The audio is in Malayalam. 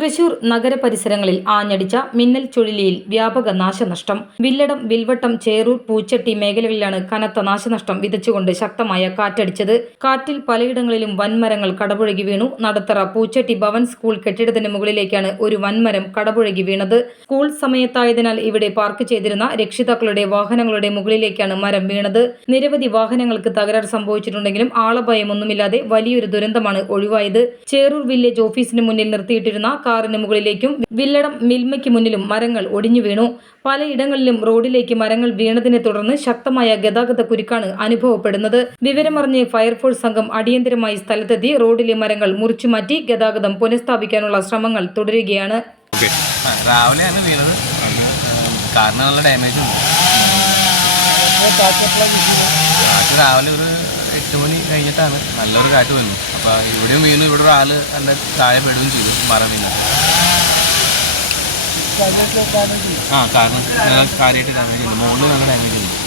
തൃശൂർ നഗരപരിസരങ്ങളിൽ ആഞ്ഞടിച്ച മിന്നൽ ചുഴലിയിൽ വ്യാപക നാശനഷ്ടം. വില്ലടം, വിൽവട്ടം, ചേറൂർ, പൂച്ചട്ടി മേഖലകളിലാണ് കനത്ത നാശനഷ്ടം വിതച്ചുകൊണ്ട് ശക്തമായ കാറ്റടിച്ചത്. കാറ്റിൽ പലയിടങ്ങളിലും വൻമരങ്ങൾ കടപുഴകി വീണു. നടത്തറ പൂച്ചട്ടി ഭവൻ സ്കൂൾ കെട്ടിടത്തിന് മുകളിലേക്കാണ് ഒരു വൻമരം കടപുഴകി വീണത്. സ്കൂൾ സമയത്തായതിനാൽ ഇവിടെ പാർക്ക് ചെയ്തിരുന്ന രക്ഷിതാക്കളുടെ വാഹനങ്ങളുടെ മുകളിലേക്കാണ് മരം വീണത്. നിരവധി വാഹനങ്ങൾക്ക് തകരാർ സംഭവിച്ചിട്ടുണ്ടെങ്കിലും ആളപായമൊന്നുമില്ലാതെ വലിയൊരു ദുരന്തമാണ് ഒഴിവായത്. ചേറൂർ വില്ലേജ് ഓഫീസിന് മുന്നിൽ നിർത്തിയിട്ടിരുന്ന കാറിന് മുകളിലേക്കും വില്ലടം മിൽമയ്ക്ക് മുന്നിലും മരങ്ങൾ ഒടിഞ്ഞു വീണു. പലയിടങ്ങളിലും റോഡിലേക്ക് മരങ്ങൾ വീണതിനെ തുടർന്ന് ശക്തമായ ഗതാഗത കുരുക്കാണ് അനുഭവപ്പെടുന്നത്. വിവരമറിഞ്ഞ് ഫയർഫോഴ്സ് സംഘം അടിയന്തരമായി സ്ഥലത്തെത്തി റോഡിലെ മരങ്ങൾ മുറിച്ചുമാറ്റി ഗതാഗതം പുനഃസ്ഥാപിക്കാനുള്ള ശ്രമങ്ങൾ തുടരുകയാണ്. രാവിലെയാണ് വീണത്. കാറിന് നല്ല ഡാമേജ് ഉണ്ട്. കാറ്റ് രാവിലെ ഒരു 8 മണി കഴിഞ്ഞിട്ടാണ് നല്ലൊരു കാറ്റ് വന്നു. അപ്പോൾ ഇവിടെയും വീണു. ഇവിടെ ഒരാൾ എൻ്റെ താഴെ പെടുകയും ചെയ്തു. മരം വീണത് കാരണം കാര്യമായിട്ട് ഡാമേജ് ഉണ്ട്. മുകളിൽ നല്ല ഡാമേജ് ഉണ്ട്.